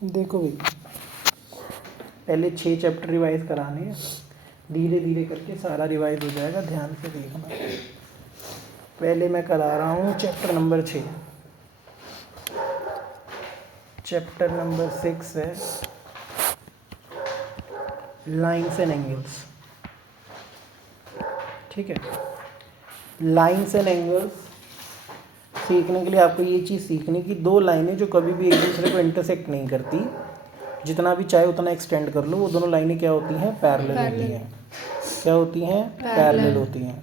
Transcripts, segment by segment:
देखो भाई, पहले 6 चैप्टर रिवाइज कराने हैं, धीरे धीरे करके सारा रिवाइज हो जाएगा, ध्यान से देखना। पहले मैं करा रहा हूँ चैप्टर नंबर 6। चैप्टर नंबर 6 है लाइन्स एंड एंगल्स। ठीक है, लाइन्स एंड एंगल्स सीखने के लिए आपको ये चीज़ सीखनी कि दो लाइनें जो कभी भी एक दूसरे को इंटरसेक्ट नहीं करती, जितना भी चाहे उतना एक्सटेंड कर लो, वो दोनों लाइनें क्या होती हैं? पैरेलल होती हैं। क्या होती हैं? पैरेलल होती हैं।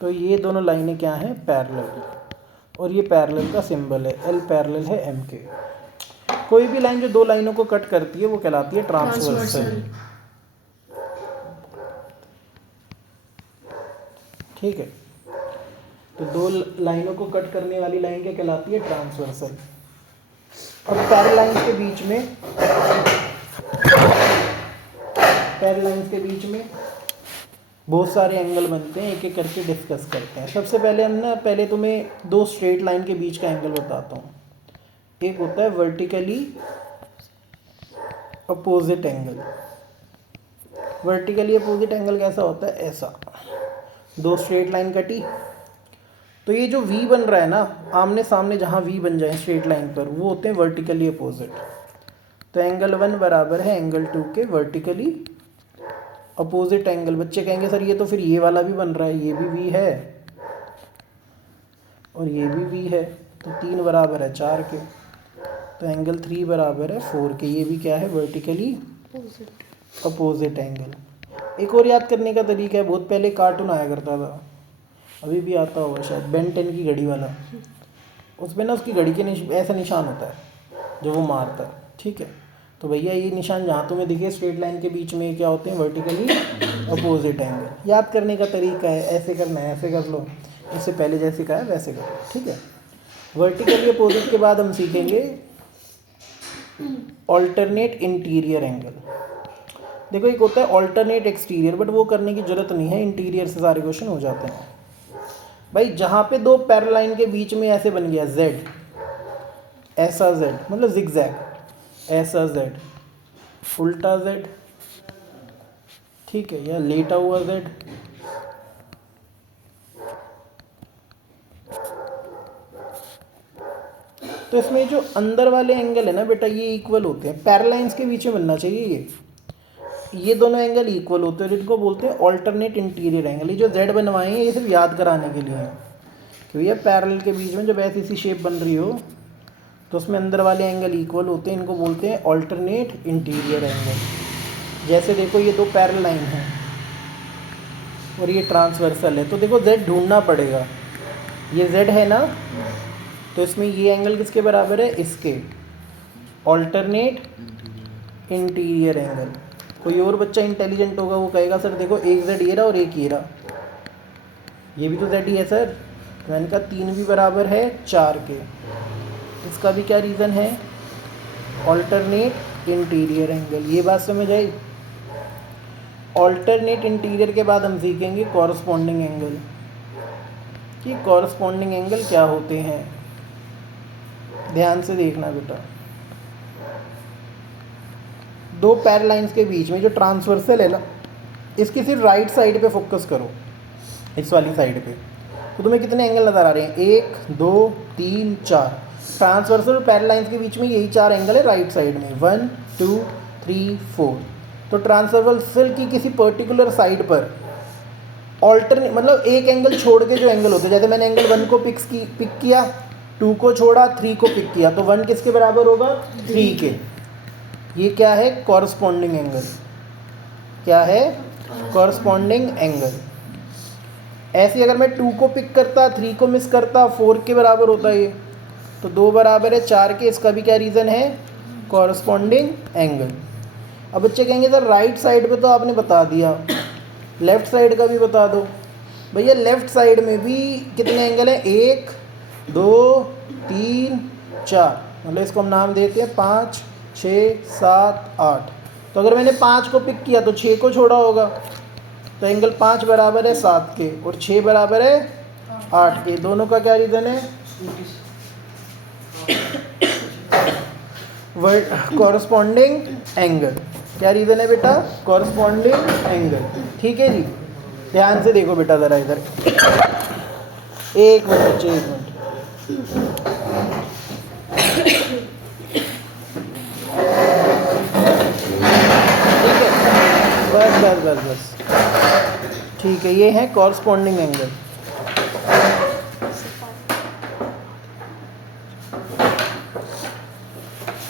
तो ये दोनों लाइनें क्या हैं? पैरेलल। और ये पैरेलल का सिंबल है, एल पैरेलल है एम के। कोई भी लाइन जो दो लाइनों को कट करती है वो कहलाती है ट्रांसवर्सल। ठीक है, तो दो लाइनों को कट करने वाली लाइन क्या कहलाती है? ट्रांसवर्सल। अब पैरेलल लाइंस के बीच में बहुत सारे एंगल बनते हैं, एक एक करके डिस्कस करते हैं। सबसे पहले तुम्हें दो स्ट्रेट लाइन के बीच का एंगल बताता हूँ। एक होता है vertically opposite angle. Vertically opposite angle कैसा होता है? ऐसा, दो स्ट्रेट लाइन कटी, तो ये जो V बन रहा है ना, आमने सामने जहाँ V बन जाए स्ट्रेट लाइन पर, वो होते हैं वर्टिकली अपोजिट। तो एंगल 1 बराबर है एंगल 2 के वर्टिकली अपोजिट एंगल। बच्चे कहेंगे सर ये तो फिर ये वाला भी बन रहा है, ये भी V है और ये भी V है, तो 3 बराबर है 4 के। तो एंगल 3 बराबर है 4 के। ये भी क्या है? Vertically opposite angle. एक और याद करने का तरीका है, बहुत पहले कार्टून आया करता था, अभी भी आता होगा शायद, बेन 10 की घड़ी वाला। उसमें ना उसकी घड़ी के ऐसा निशान होता है जो वो मारता है। ठीक है, तो भैया ये निशान जहाँ तुम्हें दिखे स्ट्रेट लाइन के बीच में क्या होते हैं? Vertically opposite angle. याद करने का तरीका है, ऐसे करना है, ऐसे कर लो, इससे पहले जैसे कहा है वैसे कर लो। ठीक है, वर्टिकली अपोजिट के बाद हम सीखेंगे ऑल्टरनेट इंटीरियर एंगल। देखो एक होता है ऑल्टरनेट एक्सटीरियर, बट वो करने की जरूरत नहीं है, इंटीरियर से सारे क्वेश्चन हो जाते हैं। भाई जहाँ पे दो पैरेलल लाइन के बीच में ऐसे बन गया Z, ऐसा Z मतलब जिगजैग, ऐसा Z, उल्टा Z, ठीक है, या लेटा हुआ Z, तो इसमें जो अंदर वाले एंगल है ना बेटा, ये इक्वल होते हैं। पैरेलल लाइंस के बीच में बनना चाहिए ये दोनों एंगल इक्वल होते हैं, इनको बोलते हैं ऑल्टरनेट इंटीरियर एंगल। ये जो Z बनवाए हैं ये सिर्फ याद कराने के लिए है कि भैया पैरेलल के बीच में जब ऐसी सी शेप बन रही हो तो उसमें अंदर वाले एंगल इक्वल होते हैं, इनको बोलते हैं ऑल्टरनेट इंटीरियर एंगल। जैसे देखो ये दो पैरेलल लाइन है और ये ट्रांसवर्सल है, तो देखो Z ढूंढना पड़ेगा। ये Z है ना, तो इसमें ये एंगल किसके बराबर है? इसके, ऑल्टरनेट इंटीरियर एंगल। कोई और बच्चा इंटेलिजेंट होगा वो कहेगा सर देखो एक Z ये रहा और एक ये रहा, ये भी तो Z ही है सर। तो मैंने कहा 3 भी बराबर है 4 के। इसका भी क्या रीज़न है? Alternate interior angle. ये बात समझ आई? ऑल्टरनेट इंटीरियर के बाद हम सीखेंगे कॉरस्पॉन्डिंग एंगल, कि कॉरस्पॉन्डिंग एंगल क्या होते हैं। ध्यान से देखना बेटा, दो पैरेलल लाइंस के बीच में जो ट्रांसवर्सल है ना, इसकी सिर्फ राइट साइड पे फोकस करो, इस वाली साइड पे, तो तुम्हें कितने एंगल नज़र आ रहे हैं? 1 2 3 4। ट्रांसवर्सल पैरेलल लाइंस के बीच में यही 4 एंगल है राइट साइड में, 1 2 3 4। तो ट्रांसवर्सल की किसी पर्टिकुलर साइड पर ऑल्टरनेट मतलब एक एंगल छोड़ के जो एंगल होते हैं, जैसे मैंने एंगल 1 को पिक किया, 2 को छोड़ा, 3 को पिक किया, तो 1 किसके बराबर होगा? 3 के। ये क्या है? Corresponding angle. क्या है? Corresponding angle. ऐसे अगर मैं 2 को पिक करता, 3 को मिस करता, 4 के बराबर होता है ये, तो 2 बराबर है 4 के। इसका भी क्या रीज़न है? Corresponding angle. अब बच्चे कहेंगे सर राइट साइड पे तो आपने बता दिया, लेफ़्ट साइड का भी बता दो। भैया लेफ़्ट साइड में भी कितने एंगल हैं? 1 2 3 4, मतलब इसको हम नाम देते हैं 5 6 7 8। तो अगर मैंने 5 को पिक किया तो 6 को छोड़ा होगा, तो एंगल 5 बराबर है 7 के और 6 बराबर है 8 के। दोनों का क्या रीज़न है? Corresponding angle. क्या रीज़न है बेटा? Corresponding angle. ठीक है जी, ध्यान से देखो बेटा ज़रा इधर, एक मिनट बच्चे, एक मिनट। ठीक है, बस बस बस बस, ठीक है, ये है कॉरस्पॉन्डिंग एंगल।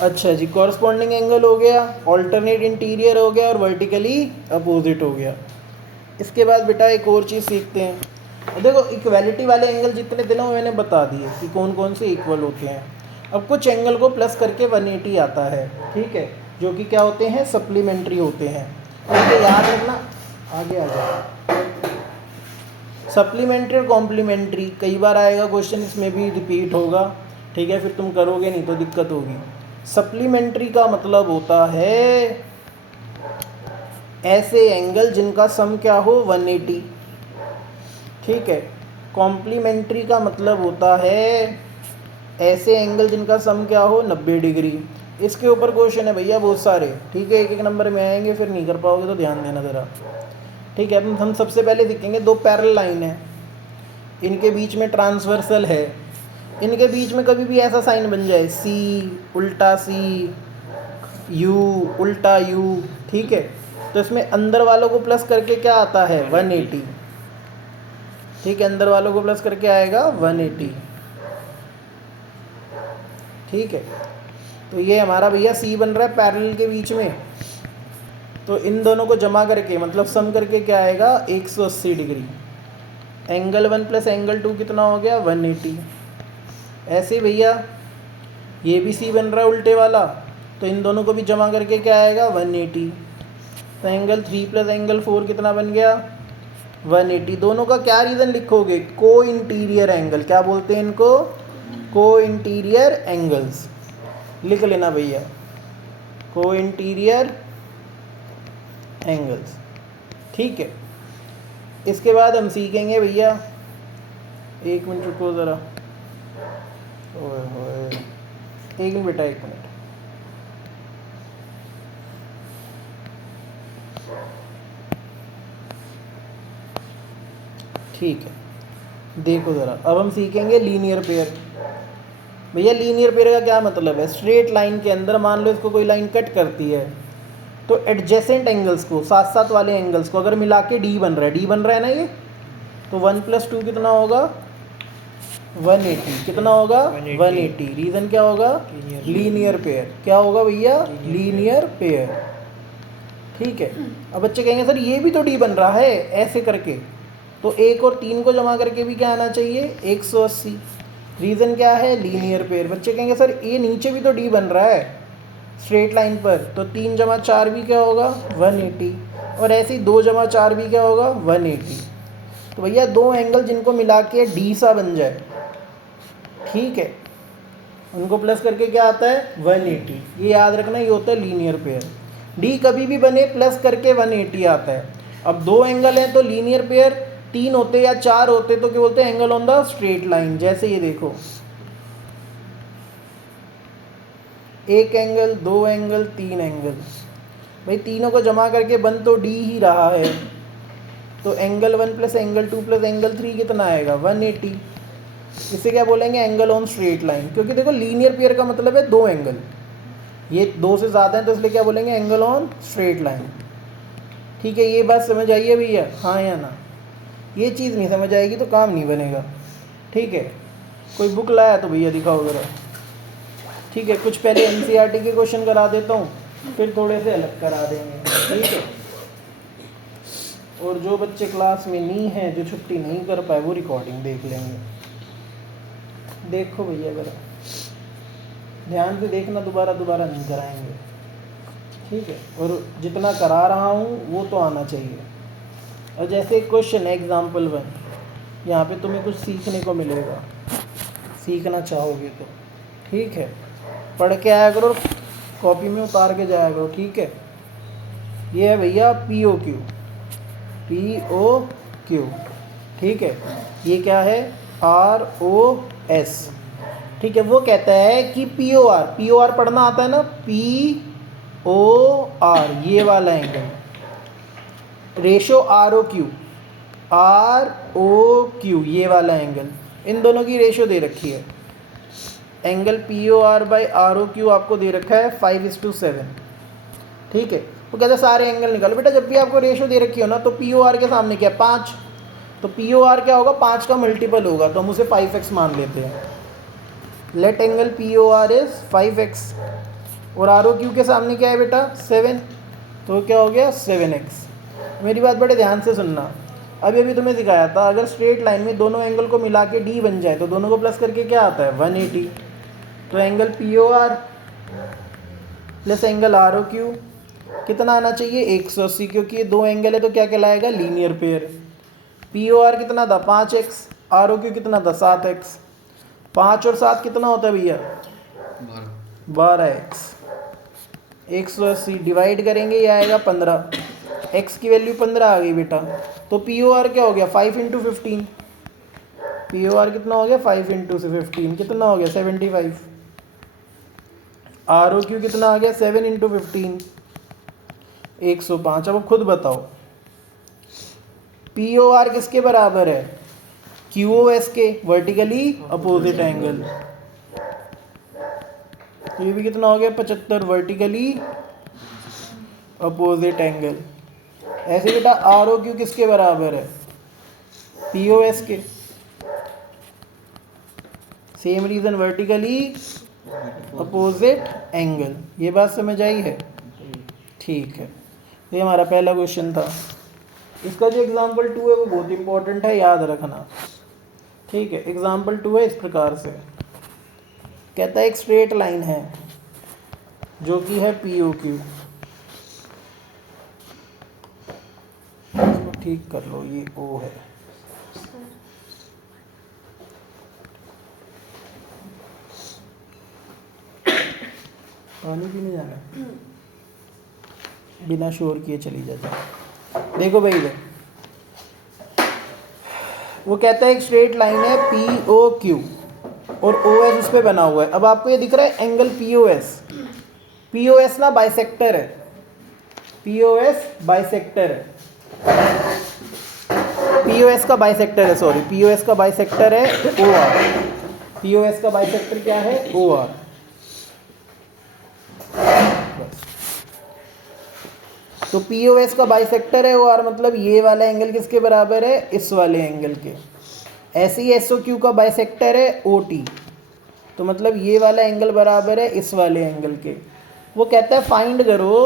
अच्छा जी, कॉरस्पॉन्डिंग एंगल हो गया, ऑल्टरनेट इंटीरियर हो गया और वर्टिकली अपोजिट हो गया। इसके बाद बेटा एक और चीज़ सीखते हैं। देखो इक्वालिटी वाले एंगल जितने दिनों में मैंने बता दिए कि कौन कौन से इक्वल होते हैं। अब कुछ एंगल को प्लस करके 180 आता है, ठीक है, जो कि क्या होते हैं? सप्लीमेंट्री होते हैं। ठीक है, याद रखना, आगे आ जाए। सप्लीमेंट्री और कॉम्प्लीमेंट्री कई बार आएगा क्वेश्चन, इसमें भी रिपीट होगा। ठीक है, फिर तुम करोगे नहीं तो दिक्कत होगी। सप्लीमेंट्री का मतलब होता है ऐसे एंगल जिनका सम क्या हो? 180। ठीक है, कॉम्प्लीमेंट्री का मतलब होता है ऐसे एंगल जिनका सम क्या हो? 90 डिग्री। इसके ऊपर क्वेश्चन है भैया बहुत सारे। ठीक है, एक एक नंबर में आएंगे, फिर नहीं कर पाओगे तो ध्यान देना ज़रा। ठीक है, अब हम सबसे पहले देखेंगे दो पैरेलल लाइन है, इनके बीच में ट्रांसवर्सल है, इनके बीच में कभी भी ऐसा साइन बन जाए सी उल्टा सी, यू उल्टा यू, ठीक है, तो इसमें अंदर वालों को प्लस करके क्या आता है? 180। ठीक है, अंदर वालों को प्लस करके आएगा 180। ठीक है, तो ये हमारा भैया सी बन रहा है पैरेलल के बीच में, तो इन दोनों को जमा करके मतलब सम करके क्या आएगा? 180 डिग्री। एंगल 1 प्लस एंगल 2 कितना हो गया? 180। ऐसे भैया ये भी सी बन रहा है उल्टे वाला, तो इन दोनों को भी जमा करके क्या आएगा? 180। तो एंगल 3 प्लस एंगल 4 कितना बन गया? 180। दोनों का क्या रीज़न लिखोगे? को इंटीरियर एंगल। क्या बोलते हैं इनको? को इंटीरियर एंगल्स। लिख लेना भैया, को इंटीरियर एंगल्स। ठीक है, इसके बाद हम सीखेंगे भैया, एक मिनट रुको ज़रा, ओए होए, एक मिनट बेटा, एक मिनट। ठीक है, देखो ज़रा, अब हम सीखेंगे लीनियर पेयर। भैया लीनियर पेयर का क्या मतलब है? स्ट्रेट लाइन के अंदर मान लो इसको कोई लाइन कट करती है, तो एडजेसेंट एंगल्स को, साथ साथ वाले एंगल्स को अगर मिला के डी बन रहा है, डी बन रहा है ना ये, तो 1 + 2 कितना होगा? 180। कितना होगा? 180। रीज़न क्या होगा? Linear pair. क्या होगा भैया? Linear pair. ठीक है, अब बच्चे कहेंगे सर ये भी तो डी बन रहा है ऐसे करके, तो 1 और 3 को जमा करके भी क्या आना चाहिए? 180। रीज़न क्या है? Linear pair. बच्चे कहेंगे सर ये नीचे भी तो डी बन रहा है स्ट्रेट लाइन पर, तो 3 + 4 भी क्या होगा? 180। और ऐसे ही 2 + 4 भी क्या होगा? 180। तो भैया दो एंगल जिनको मिला के डी सा बन जाए, ठीक है, उनको प्लस करके क्या आता है? 180। ये याद रखना, ये होता है लीनियर पेयर। डी कभी भी बने प्लस करके 180 आता है। अब दो एंगल हैं तो लीनियर पेयर, 3 होते या 4 होते तो क्या बोलते हैं? Angle on the straight line. जैसे ये देखो, एक एंगल, 2 एंगल, 3 एंगल, भाई तीनों को जमा करके बन तो डी ही रहा है, तो एंगल 1 + एंगल 2 + एंगल 3 कितना आएगा? 180। इसे क्या बोलेंगे? Angle on straight line. क्योंकि देखो लीनियर पेयर का मतलब है दो एंगल, ये 2 से ज़्यादा है तो इसलिए क्या बोलेंगे? Angle on straight line. ठीक है, ये बात समझ आइए भैया, हाँ या ना? ये चीज़ नहीं समझ आएगी तो काम नहीं बनेगा। ठीक है, कोई बुक लाया तो भैया दिखाओ ज़रा। ठीक है, कुछ पहले NCERT के क्वेश्चन करा देता हूँ, फिर थोड़े से अलग करा देंगे। ठीक है, और जो बच्चे क्लास में नहीं हैं, जो छुट्टी नहीं कर पाए, वो रिकॉर्डिंग देख लेंगे। देखो भैया ज़रा ध्यान से देखना, दोबारा नहीं कराएंगे। ठीक है, और जितना करा रहा हूँ वो तो आना चाहिए। और जैसे क्वेश्चन है एग्जाम्पल 1, यहाँ पे तुम्हें कुछ सीखने को मिलेगा, सीखना चाहोगे तो। ठीक है, पढ़ के आया करो, कॉपी में उतार के जाया करो। ठीक है, ये है भैया POQ, POQ। ठीक है, ये क्या है? ROS। ठीक है, वो कहता है कि पी ओ आर पढ़ना आता है ना, पी ओ आर, ये वाला angle, ratio R O Q, ये वाला एंगल, इन दोनों की रेशो दे रखी है। Angle P O R by R O Q आपको दे रखा है 5:7। ठीक है, वो कहते हैं सारे एंगल निकालो। बेटा जब भी आपको रेशो दे रखी हो ना, तो पी ओ आर के सामने क्या है, 5, तो पी ओ आर क्या होगा, 5 का मल्टीपल होगा, तो हम उसे 5x मान लेते हैं। Let angle P O R is 5x, और आर ओ क्यू के सामने क्या है बेटा, 7, तो क्या हो गया 7x। मेरी बात बड़े ध्यान से सुनना, अभी अभी तुम्हें सिखाया था, अगर स्ट्रेट लाइन में दोनों एंगल को मिला के डी बन जाए तो दोनों को प्लस करके क्या आता है 180। तो angle P O R plus angle R O Q कितना आना चाहिए 180, क्योंकि ये दो एंगल है तो क्या कहलाएगा, linear pair. P O R कितना था 5x, आर ओ क्यू कितना था 7x, 5 और 7 कितना होता है भैया 12x। 180 डिवाइड करेंगे ये आएगा 15, x की वैल्यू 15 आ गई बेटा। तो पी ओ आर क्या हो गया 5 × 15, पी ओ आर कितना हो गया 5 × 15 कितना हो गया 75। आर ओ क्यू कितना आ गया 7 × 15 105। अब खुद बताओ पी ओ आर किसके बराबर है, क्यू ओ एस के, वर्टिकली अपोजिट एंगल। तो ये भी कितना हो गया 75, वर्टिकली अपोजिट एंगल। ऐसे बेटा आर ओ क्यू किसके बराबर है, पी ओ एस के, same reason, vertically opposite angle. ये बात समझ आई है, ठीक है। ये हमारा पहला क्वेश्चन था। इसका जो एग्जाम्पल 2 है वो बहुत इंपॉर्टेंट है, याद रखना। ठीक है, एग्जाम्पल 2 है इस प्रकार से, कहता है एक स्ट्रेट लाइन है जो कि है पी ओ क्यू, इसको ठीक कर लो, ये ओ है, पानी पीने जाना, बिना शोर किए चली जाता। देखो भाई इधर वो कहता है एक स्ट्रेट लाइन है पी ओ क्यू और ओ एस उस पर बना हुआ है। अब आपको ये दिख रहा है एंगल पी ओ एस ना बाइसेक्टर है, पी ओ एस बाइसेक्टर है, पी ओ एस का बाइसेक्टर है, सॉरी पी ओ एस का बाइसेक्टर है O R, P O S का बाइसेक्टर क्या है ओ आर। तो पी ओ एस का बाइसेक्टर है ओ आर, मतलब ये वाला एंगल किसके बराबर है, इस वाले एंगल के। ऐसे ही एस ओ क्यू का बाइसेक्टर है ओ टी, तो मतलब ये वाला एंगल बराबर है इस वाले एंगल के। वो कहता है फाइंड करो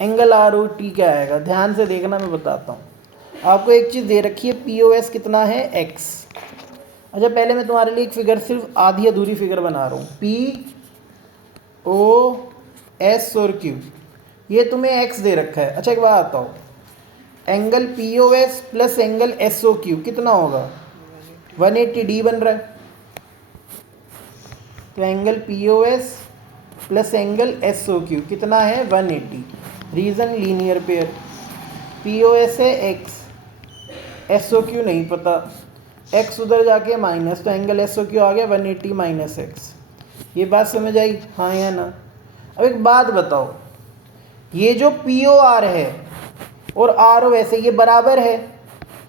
एंगल आर ओ टी क्या आएगा। ध्यान से देखना, मैं बताता हूँ। आपको एक चीज़ दे रखी है, पी ओ एस कितना है एक्स। अच्छा पहले मैं तुम्हारे लिए एक फिगर, सिर्फ आधी अधूरी फिगर बना रहा हूँ, पी ओ एस और क्यू, ये तुम्हें एक्स दे रखा है। अच्छा एक बात बताओ, angle P O S plus angle S O Q कितना होगा 180, डी बन रहा है। तो angle P O S plus angle S O Q कितना है 180, reason linear pair. P O S है एक्स, एस ओ क्यू नहीं पता, एक्स उधर जाके माइनस, तो एंगल एस ओ क्यू आ गया 180 माइनस एक्स। ये बात समझ आई, हाँ या ना। अब एक बात बताओ, ये जो पी ओ आर है और आर ओ एस है ये बराबर है,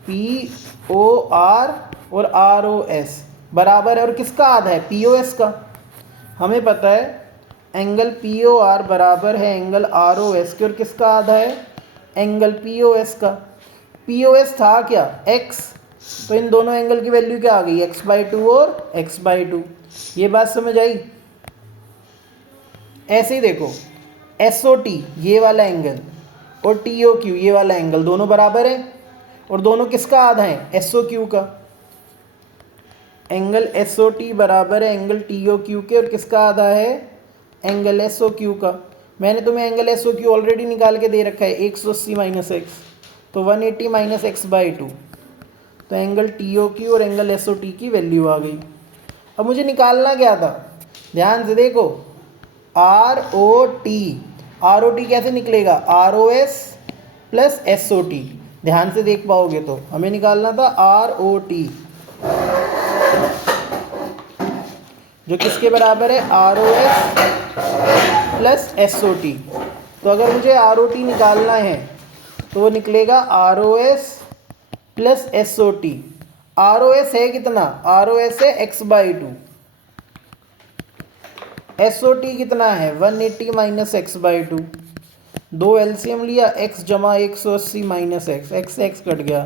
पी ओ आर और आर ओ एस बराबर है, और किसका आधा है पी ओ एस का। हमें पता है एंगल पी ओ आर बराबर है एंगल आर ओ एस के, और किसका आधा है एंगल पी ओ एस का। पी ओ एस था क्या एक्स, तो इन दोनों एंगल की वैल्यू क्या आ गई x/2 और x/2। ये बात समझ आई। ऐसे ही देखो एस ओ टी ये वाला एंगल और टी ओ क्यू ये वाला एंगल दोनों बराबर है, और दोनों किसका आधा है एस ओ क्यू का। एंगल एस ओ टी बराबर है एंगल टी ओ क्यू के, और किसका आधा है एंगल एस ओ क्यू का। मैंने तुम्हें angle S O Q already निकाल के दे रखा है 180 माइनस एक्स, तो 180 माइनस x/2, तो एंगल टी ओ क्यू और एंगल एस ओ टी की वैल्यू आ गई। अब मुझे निकालना क्या था, ध्यान से देखो, आर ओ टी कैसे निकलेगा R O S plus S O T. ध्यान से देख पाओगे तो हमें निकालना था आर ओ टी, जो किसके बराबर है, R O S plus S O T. तो अगर मुझे आर ओ टी निकालना है तो वो निकलेगा R O S plus S O T. R O S है कितना, आर ओ एस है X by two, S O T कितना है 180 माइनस एक्स बाई टू। दो एलसीएम लिया, x जमा 180 minus X, X X cut गया,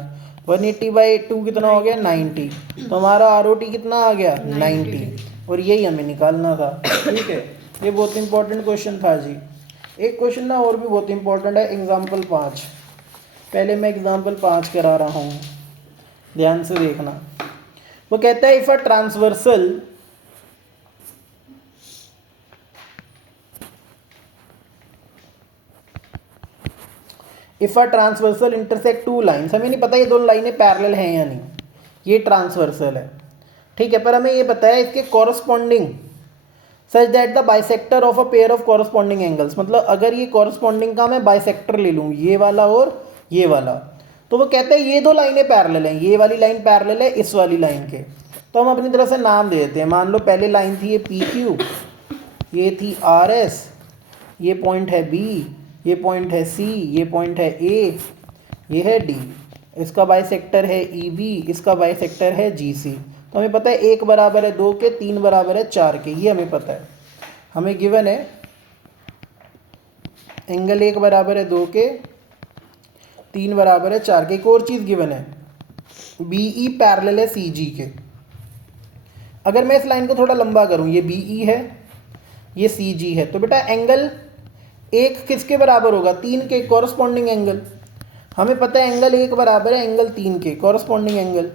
180 बाई टू कितना हो गया 90। तो हमारा आर ओ टी कितना आ गया 90, और यही हमें निकालना था। ठीक है, ये बहुत इंपॉर्टेंट क्वेश्चन था जी। एक क्वेश्चन ना और भी बहुत इंपॉर्टेंट है, एग्जाम्पल 5। पहले मैं एग्जाम्पल 5 करा रहा हूँ, ध्यान से देखना। वो कहता है if a transversal intersect two lines, हमें नहीं पता ये दोनों लाइनें पैरेलल हैं या नहीं, ये ट्रांसवर्सल है। ठीक है, पर हमें ये पता है इसके corresponding such that the bisector of a pair of corresponding angles, मतलब अगर ये कॉरस्पॉन्डिंग का मैं बाइसेक्टर ले लूँ, ये वाला और ये वाला, तो वो कहते हैं ये दो लाइनें पैरेलल हैं, ये वाली लाइन पैरेलल है इस वाली लाइन के। तो हम अपनी तरफ से नाम दे देते हैं। मान लो पहले लाइन थी ये पी क्यू, ये थी आर एस, ये पॉइंट है बी, ये पॉइंट है सी, ये पॉइंट है ए, ये है डी। इसका बाइसेक्टर है ई बी, इसका बाइसेक्टर है जी सी। तो हमें पता है एक बराबर है दो के, तीन बराबर है चार के, ये हमें पता है। हमें गिवन है एंगल एक बराबर है दो के, तीन बराबर है चार के। एक और चीज़ गिवन है, बी ई पैरेलल है सी जी के। अगर मैं इस लाइन को थोड़ा लंबा करूं, ये बी ई है, ये सी जी है, तो बेटा एंगल एक किसके बराबर होगा, तीन के, कॉरस्पॉन्डिंग एंगल। हमें पता है एंगल एक बराबर है एंगल तीन के, कॉरस्पॉन्डिंग एंगल।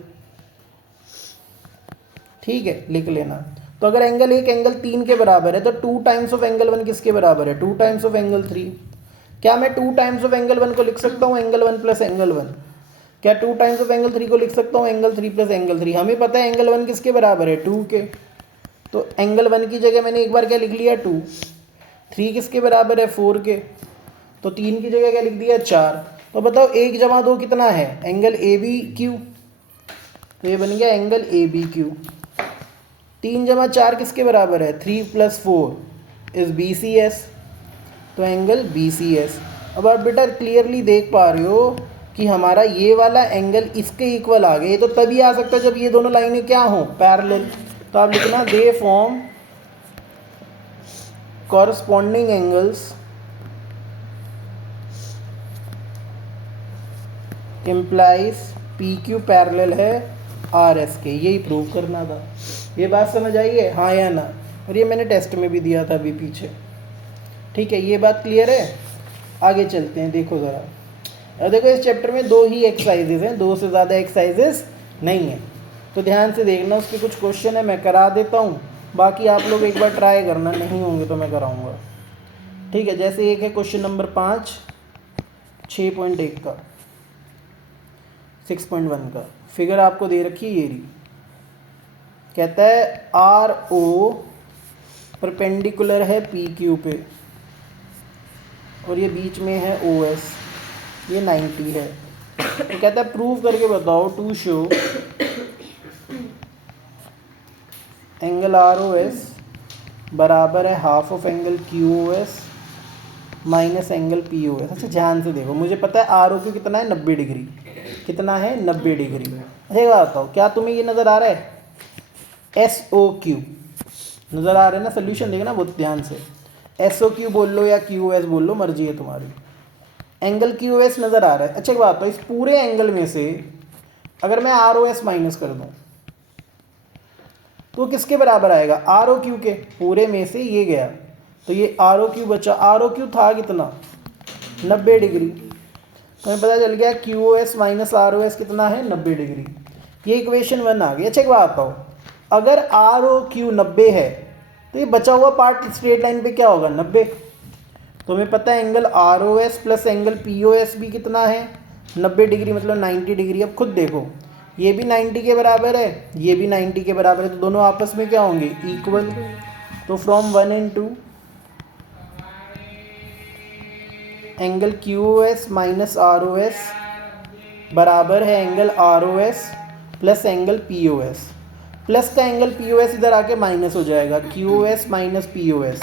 ठीक है, लिख लेना। तो अगर एंगल एक एंगल तीन के बराबर है तो two times of angle one किसके बराबर है, two times of angle three. क्या मैं two times of angle one को लिख सकता हूँ angle one plus angle one? क्या two times of angle three को लिख सकता हूँ angle three plus angle three? हमें पता है एंगल वन किसके बराबर है, टू के। तो एंगल वन की जगह मैंने एक बार क्या लिख लिया, टू। थ्री किसके बराबर है, फोर के। तो तीन की जगह क्या लिख दिया, चार। तो बताओ एक जमा दो कितना है, एंगल ए बी क्यू। तो ये बन गया एंगल ए बी क्यू। तीन जमा चार किसके बराबर है, three plus four is B C S. तो एंगल बी सी एस। अब आप बेटा क्लियरली देख पा रहे हो कि हमारा ये वाला एंगल इसके इक्वल आ गया। ये तो तभी आ सकता है जब ये दोनों लाइनें क्या हों, पैरेलल। तो आप लिखना they form corresponding angles implies P Q parallel है आर एस के। यही प्रूव करना था। ये बात समझ आई है, हाँ या ना? और ये मैंने टेस्ट में भी दिया था अभी पीछे। ठीक है, ये बात क्लियर है। आगे चलते हैं, देखो ज़रा। अब देखो इस चैप्टर में दो ही एक्सरसाइजेज हैं, दो से ज़्यादा एक्सरसाइजेज नहीं हैं। तो ध्यान से देखना, उसके कुछ क्वेश्चन है मैं करा देता हूँ, बाकी आप लोग एक बार ट्राई करना, नहीं होंगे तो मैं कराऊँगा। ठीक है, जैसे एक है क्वेश्चन नंबर 5 6.1 का, 6.1 का फिगर आपको दे रखी है ये रही। कहता है आर ओ परपेंडिकुलर है पी क्यू पे और ये बीच में है ओ एस, ये 90 है। तो कहता है प्रूव करके बताओ to show angle R O S बराबर है half of angle Q O S minus angle P O S. अच्छा ध्यान से देखो, मुझे पता है आर ओ क्यू कितना है, 90 डिग्री। कितना है, 90 डिग्री। अच्छा ये बात बताओ, क्या तुम्हें ये नज़र आ रहा है एस ओ क्यू? नज़र आ रहा है ना? सोल्यूशन देखना बहुत ध्यान से। एस ओ क्यू बोल लो या क्यू एस बोल लो, मर्जी है तुम्हारी। एंगल क्यू एस नज़र आ रहा है। अच्छा एक बात बताओ, इस पूरे एंगल में से अगर मैं आर ओ एस माइनस कर दूँ तो किसके बराबर आएगा, आर ओ क्यू के। पूरे में से ये गया तो ये आर ओ क्यू बचा। आर ओ क्यू था कितना, 90 डिग्री। तो हमें पता चल गया Q O S minus R O S कितना है, 90 डिग्री। ये इक्वेशन 1 आ गई। अच्छा एक बात बताओ, अगर आर ओ क्यू 90 है तो ये बचा हुआ पार्ट स्ट्रेट लाइन पे क्या होगा, 90। तो हमें पता है angle R O S plus angle P O S भी कितना है, 90 डिग्री, मतलब 90 डिग्री। अब खुद देखो, ये भी 90 के बराबर है, ये भी 90 के बराबर है, तो दोनों आपस में क्या होंगे, इक्वल। तो from 1 and 2 angle Q O S minus R O S बराबर है angle R O S plus angle P O S. Plus का एंगल पी ओ एस इधर आके माइनस हो जाएगा, Q O S minus P O S.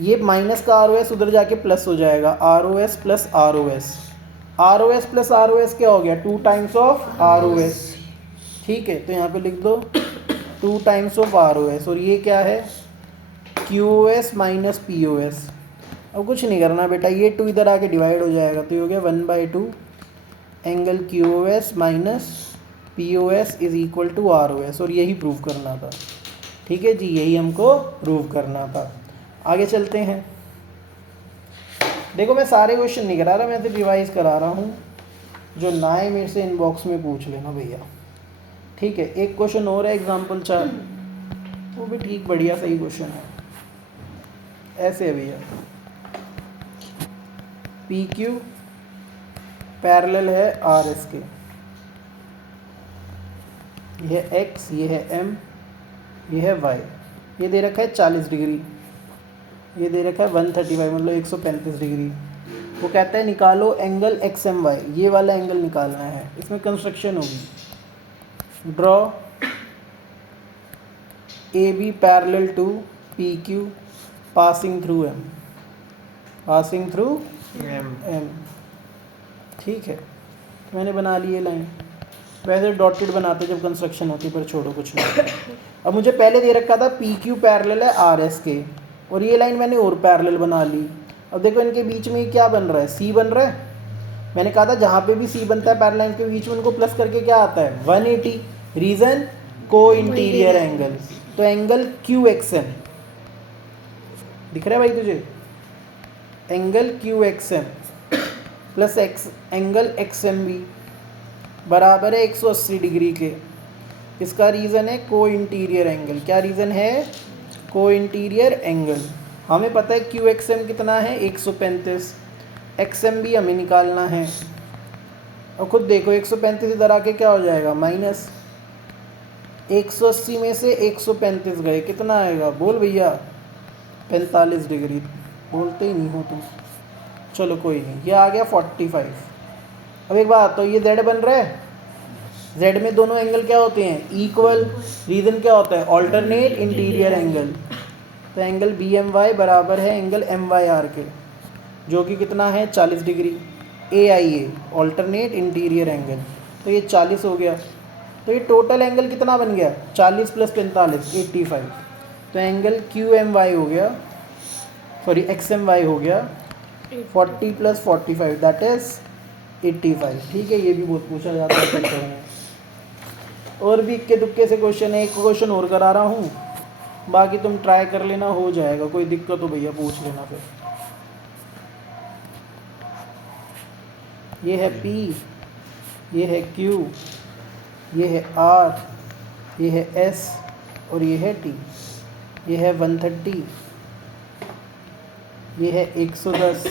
ये minus का R O S उधर जाके प्लस हो जाएगा, R O S plus R O S. R O S plus R O S क्या हो गया, 2 times of R O S. ठीक है, तो यहाँ पे लिख दो 2 times of R O S. और ये क्या है, Q O S minus P O S. अब कुछ नहीं करना बेटा, ये 2 इधर आके डिवाइड हो जाएगा, तो ये हो गया 1/2 angle Q O S minus P O S is equal to R O S. और यही प्रूव करना था। ठीक है जी, यही हमको प्रूव करना था। आगे चलते हैं। देखो मैं सारे क्वेश्चन नहीं करा रहा, मैं तो रिवाइज करा रहा हूँ। जो ना है मेरे से इनबॉक्स में पूछ लेना भैया। ठीक है, एक क्वेश्चन और है एग्जाम्पल 4, वो भी ठीक बढ़िया सही क्वेश्चन है। ऐसे है भैया, पी क्यू पैरेलल है आर एस के। ये है एक्स, ये है एम, ये है वाई। ये दे रखा है 40 डिग्री, ये दे रखा है 135 मतलब 135 डिग्री। वो कहता है निकालो एंगल एक्स एम वाई, ये वाला एंगल निकालना है। इसमें कंस्ट्रक्शन होगी, draw A B parallel to P Q passing through M, passing through M. ठीक है, मैंने बना ली ये लाइन। वैसे डॉटेड बनाते जब कंस्ट्रक्शन होती, पर छोड़ो कुछ नहीं। अब मुझे पहले दे रखा था पी क्यू पैरेलल है आर एस के, और ये लाइन मैंने और पैरेलल बना ली। अब देखो इनके बीच में क्या बन रहा है, सी बन रहा है। मैंने कहा था जहाँ पे भी सी बनता है पैरेलल लाइन के बीच में, उनको प्लस करके क्या आता है 180। Reason co-interior angle. तो एंगल क्यू एक्स एम दिख रहा है भाई तुझे, angle Q X M plus X angle X M B बराबर है 180 डिग्री के। इसका रीज़न है को इंटीरियर एंगल। क्या रीज़न है, को इंटीरियर एंगल। हमें पता है क्यू एक्स एम कितना है 135, एक्स एम भी हमें निकालना है। और खुद देखो 135 इधर आके क्या हो जाएगा माइनस, 180 में से 135 गए, कितना आएगा बोल भैया, 45 डिग्री। बोलते ही नहीं हो तुम। चलो कोई नहीं, ये आ गया 45। अब एक बात, तो ये z बन रहा है, z में दोनों एंगल क्या होते हैं इक्वल। रीज़न क्या होता है, ऑल्टरनेट इंटीरियर एंगल। तो एंगल बी एम वाई बराबर है एंगल एम वाई आर के, जो कि कितना है 40 डिग्री। ए आई ए ऑल्टरनेट इंटीरियर एंगल, तो ये 40 हो गया। तो ये टोटल एंगल कितना बन गया 40 प्लस 45 85। तो एंगल क्यू एम वाई हो गया, सॉरी एक्स एम वाई हो गया 40 प्लस 45 दैट इज़ 85। ठीक है, ये भी बहुत पूछा जाता है पेपर में। और भी इक्के दुक्के से क्वेश्चन है, एक क्वेश्चन और करा रहा हूँ, बाकी तुम ट्राई कर लेना, हो जाएगा। कोई दिक्कत हो भैया पूछ लेना फिर। ये है P, ये है Q, ये है R, ये है S और ये है T। ये है 130, ये है 110।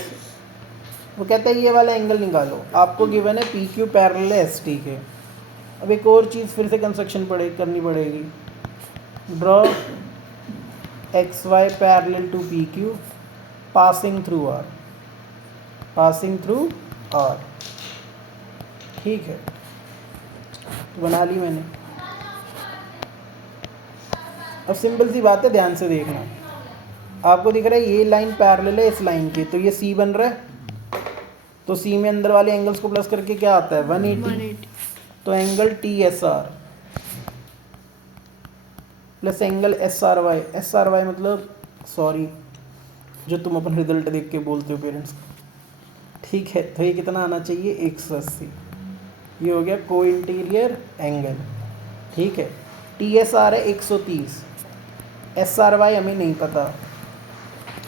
वो कहता है ये वाला एंगल निकालो, आपको गिवन है पी क्यू पैरेलल है एस टी के। अब एक और चीज़ फिर से कंस्ट्रक्शन करनी पड़ेगी, draw X Y parallel to P Q passing through R, passing through R. ठीक है, तो बना ली मैंने। अब सिंपल सी बात है, ध्यान से देखना। आपको दिख रहा है ये लाइन पैरेलल है इस लाइन के, तो ये सी बन रहा है। तो सी में अंदर वाले एंगल्स को प्लस करके क्या आता है 180। तो angle T S R plus angle S R Y. S R Y मतलब सॉरी, जो तुम अपन रिजल्ट देख के बोलते हो पेरेंट्स को। ठीक है, तो ये कितना आना चाहिए 180। ये हो गया को इंटीरियर एंगल। ठीक है, टी एस आर है 130, एस आर वाई हमें नहीं पता,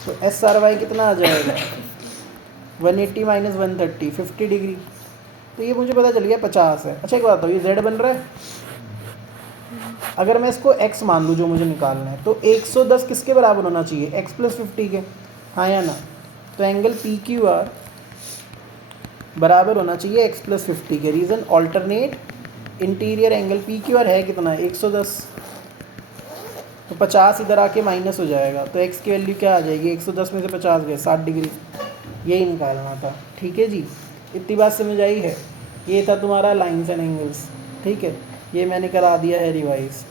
तो एस आर वाई कितना आ जाएगा 180 माइनस 130 50 डिग्री। तो ये मुझे पता चल गया 50 है। अच्छा एक बात बताओ, ये z बन रहा है। अगर मैं इसको x मान लूँ जो मुझे निकालना है, तो 110 किसके बराबर होना चाहिए x प्लस 50 के, हाँ या ना। तो एंगल पी क्यू आर बराबर होना चाहिए x प्लस 50 के। Reason alternate interior angle P Q R है कितना 110, तो 50 इधर आके माइनस हो जाएगा, तो x की वैल्यू क्या आ जाएगी 110 में से 50 गए 60 डिग्री। यही निकालना था। ठीक है जी, इतनी बात समझ आई है। ये था तुम्हारा लाइन्स एंड एंगल्स। ठीक है, ये मैंने करा दिया है रिवाइज।